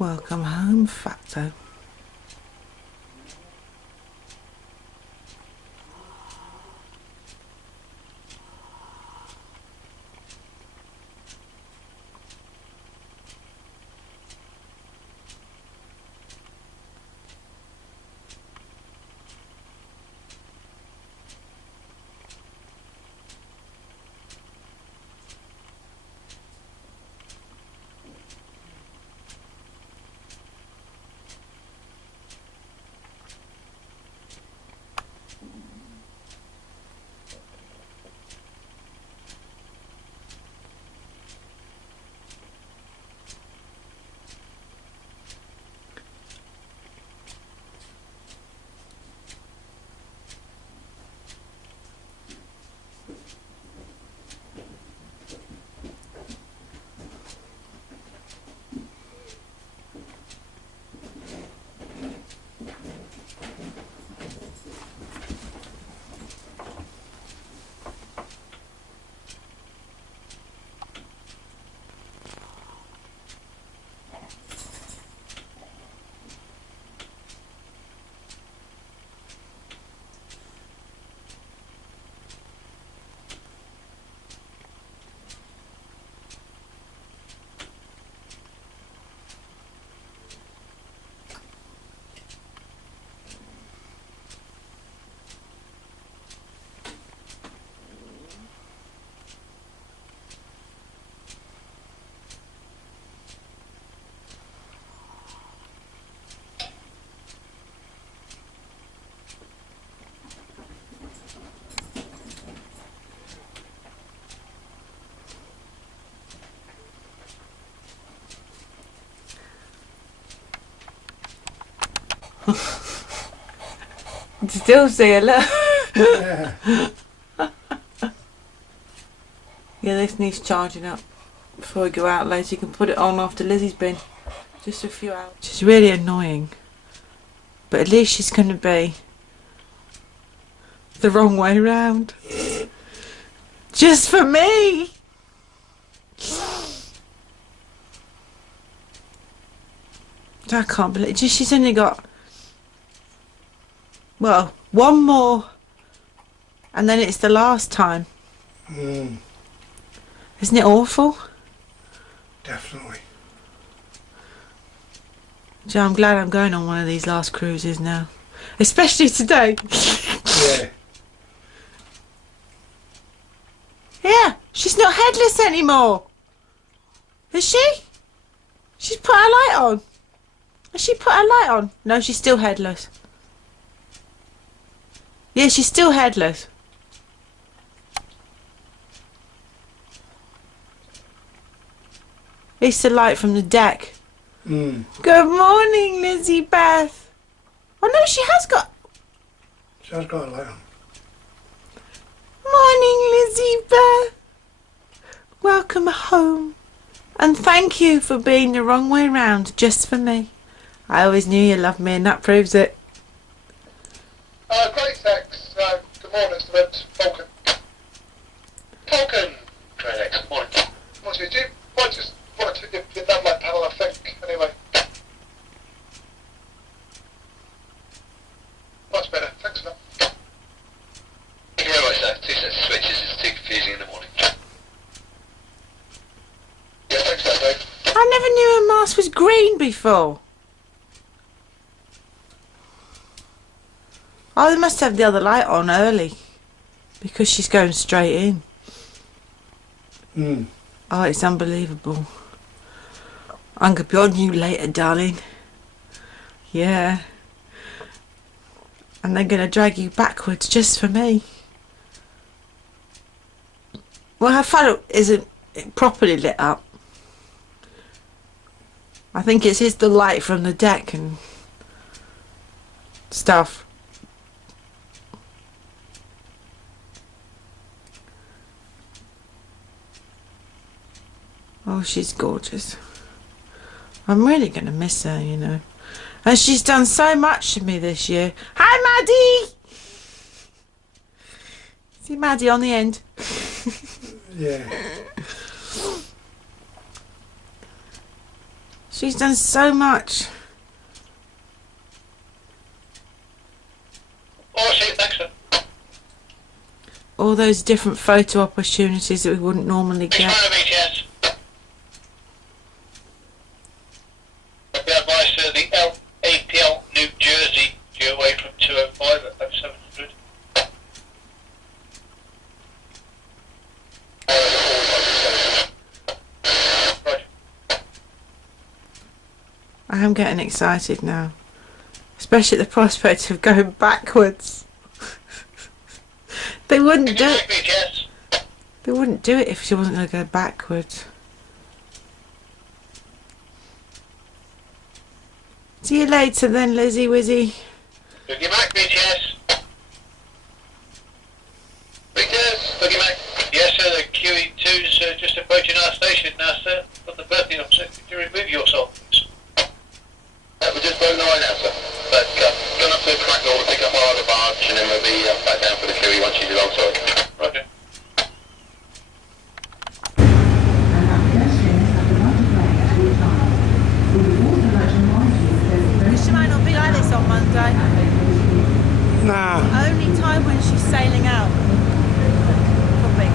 Welcome home, Fatso. Still see a look. Yeah. Yeah, this needs charging up before we go out later. You can put it on after Lizzie's been. Just a few hours. She's really annoying. But at least she's going to be the wrong way round. Just for me! I can't believe it. She's only got, well, one more and then it's the last time. Mm, Isn't it awful? definitely. So I'm glad I'm going on one of these last cruises now. Especially today. Yeah. Yeah, she's not headless anymore. Is she? She's put her light on. Has she put her light on? No, she's still headless. Yeah, she's still headless. It's the light from the deck. Mm. Good morning, Lizzie Beth. Oh no, she has got... She has got a light on. Morning, Lizzie Beth. Welcome home. And thank you for being the wrong way round just for me. I always knew you loved me and that proves it. Great, thanks. Good morning, Mr. Red. Falcon. Falcon! Great, thanks. Good morning. Morning to you. I just wanted to give that my panel, I think, anyway. Much better, thanks for that. Thank you very much, sir. Two sets of switches, it's too confusing in the morning. Yeah, thanks for that, Dave. I never knew her mask was green before. Oh, they must have the other light on early. Because she's going straight in. Mm. Oh, it's unbelievable. I'm going to be on you later, darling. Yeah. And they're going to drag you backwards just for me. Well, her funnel isn't properly lit up. I think it's just the light from the deck and stuff. Oh, she's gorgeous. I'm really going to miss her, you know. And she's done so much for me this year. Hi, Maddie! See Maddie on the end. Yeah. She's done so much. Oh, shit, thanks, sir. All those different photo opportunities that we wouldn't normally Which get. one of each, yes? I'd be advised to the APL New Jersey, due away from 205 at 0700. Right. I am getting excited now. Especially at the prospect of going backwards. They wouldn't Can do you it. make me, yes? They wouldn't do it if she wasn't going to go backwards. See you later then, Lizzie Wizzy. Look your Mac, bitch, yes? Victor, look your Mac. Yes, sir, the QE2's just approaching our station now, sir. On the birthday of sir. Could you remove yourself, please? We just broke the line now, sir. But going up to the crack door, we'll pick up our other barge, and then we'll be back down for the QE once she's alongside. Roger. She might not be like this on Monday. Nah. Only time when she's sailing out. Probably.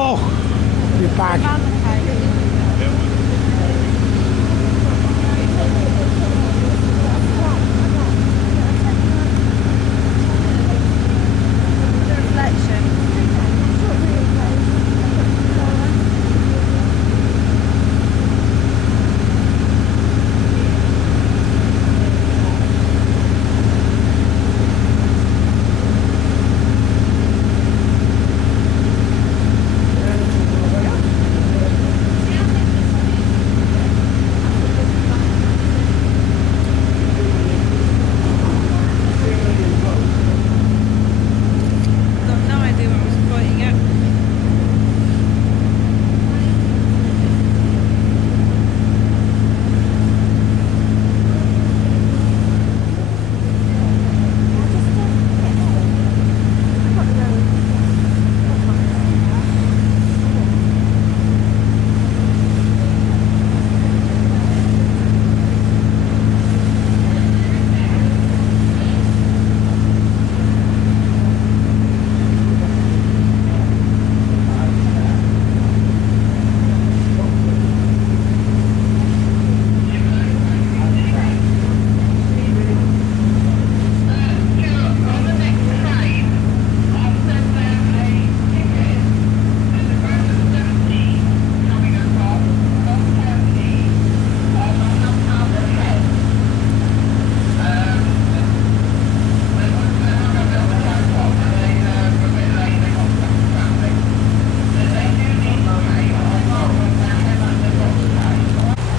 Oh, you're back.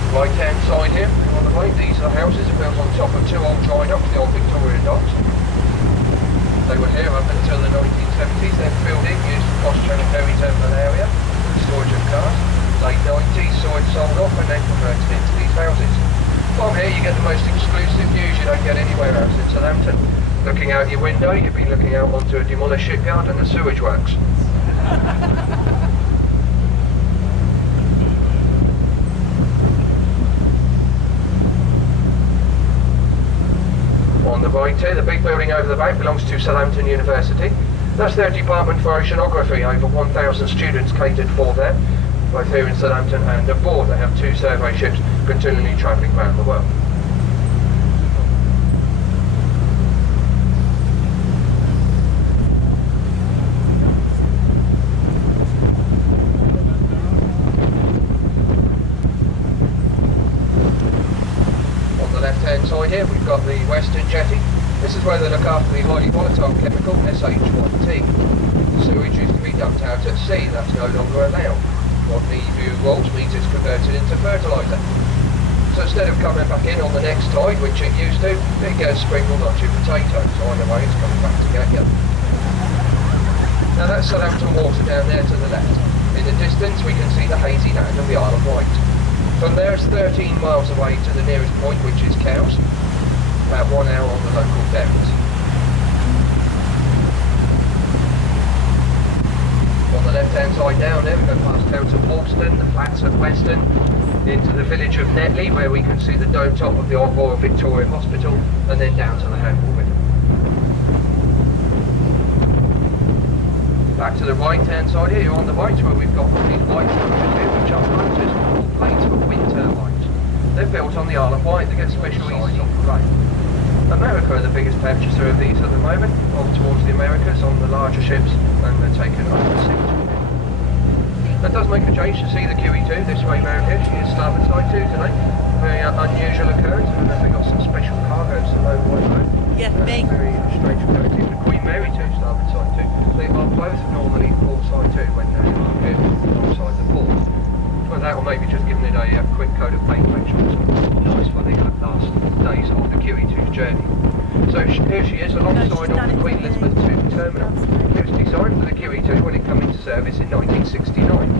Right-hand side here, on the right, these are the houses built on top of two old dry docks, the old Victorian docks. They were here up until the 1970s, then filled in, used for cross-channel ferry terminal area, storage of cars. Late 90s, saw it sold off and then converted into these houses. From here you get the most exclusive views you don't get anywhere else in Southampton. Looking out your window, you'd be looking out onto a demolished shipyard and the sewage works. On the right here, the big building over the back belongs to Southampton University. That's their department for oceanography. Over 1,000 students catered for there, both here in Southampton and abroad. They have 2 survey ships continually travelling around the world. side here we've got the Western Jetty. This is where they look after the highly volatile chemical SH1T. The sewage used to be dumped out at sea, that's no longer allowed. What the EU rules means it's converted into fertiliser. So instead of coming back in on the next tide, which it used to, it gets sprinkled onto potatoes. Either way, it's coming back to get you. Now that's Southampton water down there to the left. In the distance we can see the hazy land of the Isle of Wight. From there it's 13 miles away to the nearest point, which is Cowes, about 1 hour on the local ferries. On the left hand side down there we go past County Wolston, the flats at Weston, into the village of Netley where we can see the dome top of the old Royal Victoria Hospital, and then down to the Hamble River. Back to the right hand side here, on the right where we've got these white structures here which are motors called blades for wind turbines. They're built on the Isle of Wight, they get specialised off the rain. America are the biggest purchaser of these at the moment, off towards the Americas on the larger ships, and they're taken overseas. That does make a change to see the QE2 this way round here. She is starboard side 2 today. Very unusual occurrence, and they've got some special cargoes to load away though. Yeah, big. Very strange occurrence. Even the Queen Mary 2 starboard side 2. They are both normally port side 2 when they are here alongside the port. Well, that, or maybe just giving it a quick coat of paint, make sure it's all nice for the last days of the QE2's journey. So here she is alongside of the Queen Elizabeth II terminal. It was designed for the QE2 when it came into service in 1969.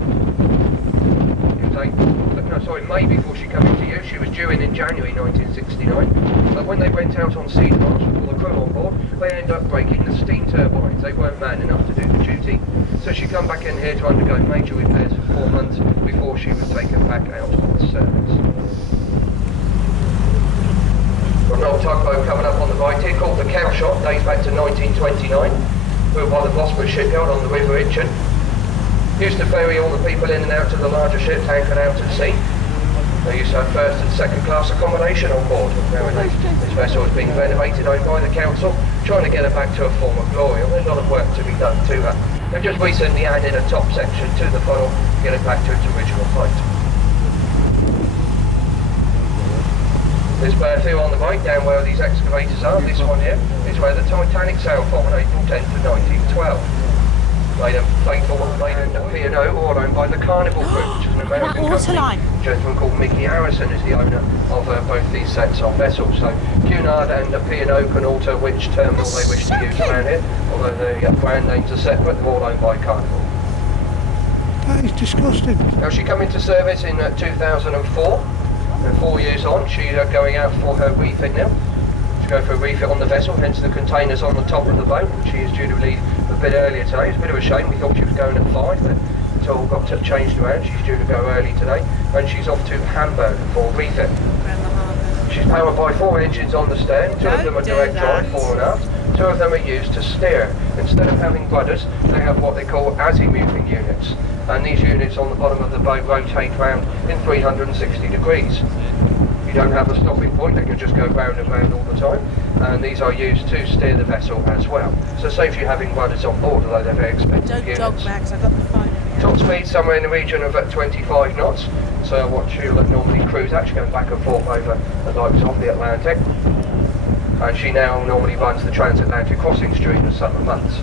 May before she came into use. She was due in January 1969. But when they went out on sea trials with all the crew on board, they ended up breaking the steam turbines. They weren't man enough to do the duty. So she come back in here to undergo major repairs for 4 months before she was taken back out on the service. Got an old tugboat coming up on the right here called the Cowshot, dates back to 1929, built by the Bosworth shipyard on the River Itchen. Used to ferry all the people in and out of the larger ships anchored out at sea. They used to have first and second class accommodation on board. Nowadays this vessel is being renovated, owned by the council, trying to get her back to a form of glory, and there's a lot of work to be done to her. They've just recently added a top section to the funnel to get it back to its original height. This berth here on the right, down where these excavators are, this one here, is where the Titanic sailed from on April 10th of 1912. Made in P&O, all owned by the Carnival Group, which is an American company. A gentleman called Mickey Harrison is the owner of both these sets of vessels. So Cunard and P&O can alter which terminal they wish to use around here, although the brand names are separate, they're all owned by Carnival. That is disgusting. Now she came into service in 2004, and 4 years on she's going out for her refit now. She's going for a refit on the vessel, hence the containers on the top of the boat. She is due to leave a bit earlier today. It's a bit of a shame, we thought she was going at 5, but it's all got changed around. She's due to go early today, and she's off to Hamburg for refit. She's powered by 4 engines on the stern, 2 of them are direct drive, fore and aft, 2 of them are used to steer. Instead of having rudders, they have what they call azimuthing units, and these units on the bottom of the boat rotate round in 360 degrees. You don't have a stopping point, they can just go round and round all the time, and these are used to steer the vessel as well. So it saves you having rudders on board, although they're very expensive units. Don't jog, Max, I've got the phone. Top speed somewhere in the region of 25 knots, so what she'll normally cruise at, she's going back and forth over the likes of the Atlantic, and she now normally runs the transatlantic crossings during the summer months.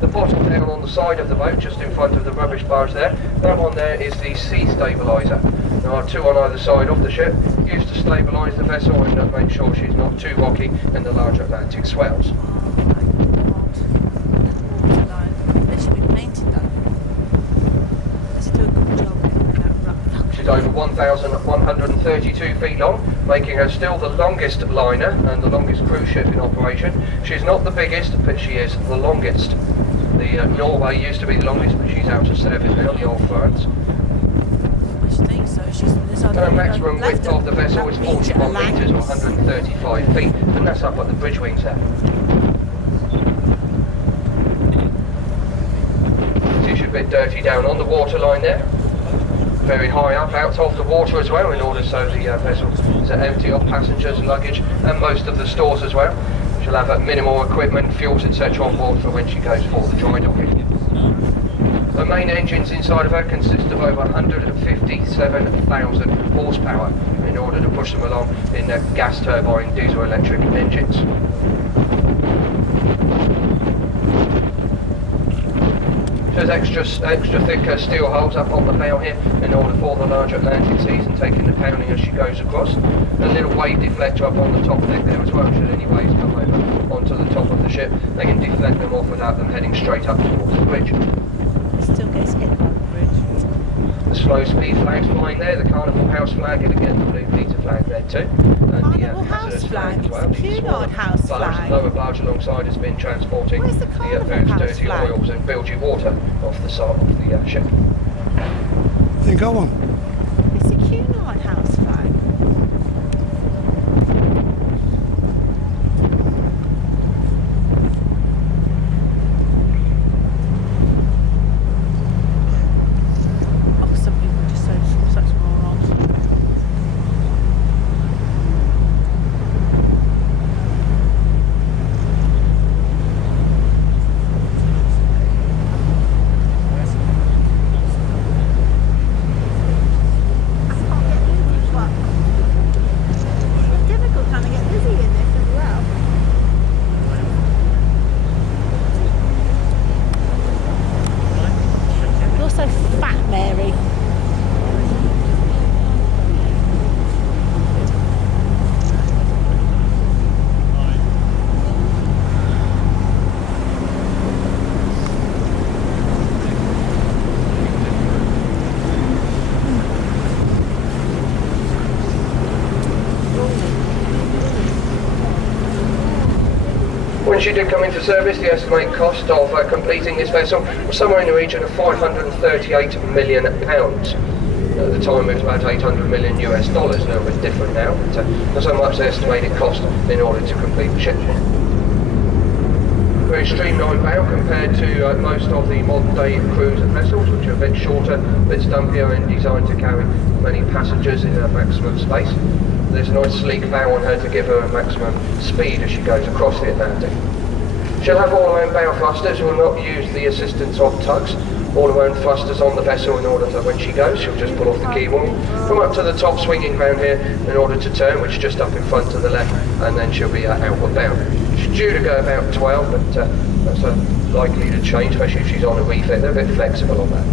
The bottom down on the side of the boat, just in front of the rubbish barge there, that one there is the sea stabiliser. There are 2 on either side of the ship, used to stabilise the vessel and make sure she's not too rocky in the large Atlantic swells. She's over 1,132 feet long, making her still the longest liner and the longest cruise ship in operation. She's not the biggest, but she is the longest. The Norway used to be the longest, but she's out of service now, the old France. The maximum width of the vessel is 41 metres or 135 feet, and that's up at the bridge wings there. She's a bit dirty down on the waterline there. Very high up, out of the water as well, in order so the vessel is empty of passengers, luggage, and most of the stores as well. She'll have minimal equipment, fuels, etc. on board for when she goes for the dry docking. The main engines inside of her consist of over 157,000 horsepower, and in order to push them along in their gas turbine diesel electric engines. There's extra thick steel hulls up on the bow here in order for the larger Atlantic seas and taking the pounding as she goes across. A little wave deflector up on the top deck there as well, should any waves come over onto the top of the ship, they can deflect them off without them heading straight up towards the bridge. Still gets hit by the bridge. The slow speed flag's flying there, the Carnival House flag, and again the blue Peter flag there too. And Carnival the House hazardous flag, as well. it's the Cunard House flag. The lower barge alongside has been transporting Where's the the Carnival various House dirty flag? oils and bilgy water off the side of the ship. Think I won. It's the Cunard House flag. Oh, some people are just so such morons. Difficult trying to get Lizzie in this as well. You're so fat, Mary. When she did come into service, the estimated cost of completing this vessel was somewhere in the region of £538 million. At the time it was about 800 million US dollars, a little bit different now, but not so much the estimated cost in order to complete the ship. Very streamlined bow compared to most of the modern day cruiser vessels, which are a bit shorter, a bit stumpier and designed to carry many passengers in a maximum space. There's a nice sleek bow on her to give her a maximum speed as she goes across the Atlantic. She'll have all her own bow thrusters, will not use the assistance of tugs. All her own thrusters on the vessel in order to, when she goes, she'll just pull off the key wheel, come up to the top swinging round here in order to turn, which is just up in front to the left, and then she'll be outward bound. She's due to go about 12, but that's likely to change, especially if she's on a refit. They're a bit flexible on that.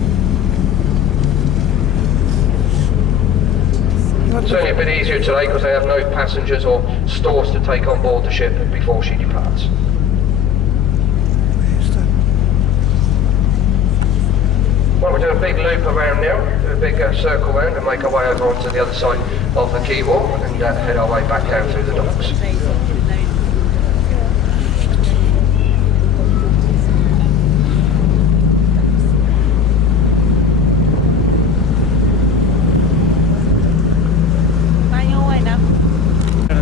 Certainly a bit easier today because they have no passengers or stores to take on board the ship before she departs. Well, we're doing a big loop around now, do a big circle round and make our way over onto the other side of the quay wall and head our way back down through the docks.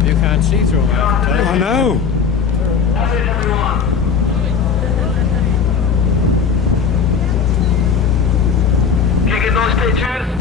You can't see through them half the time. I know. Can you get nice pictures?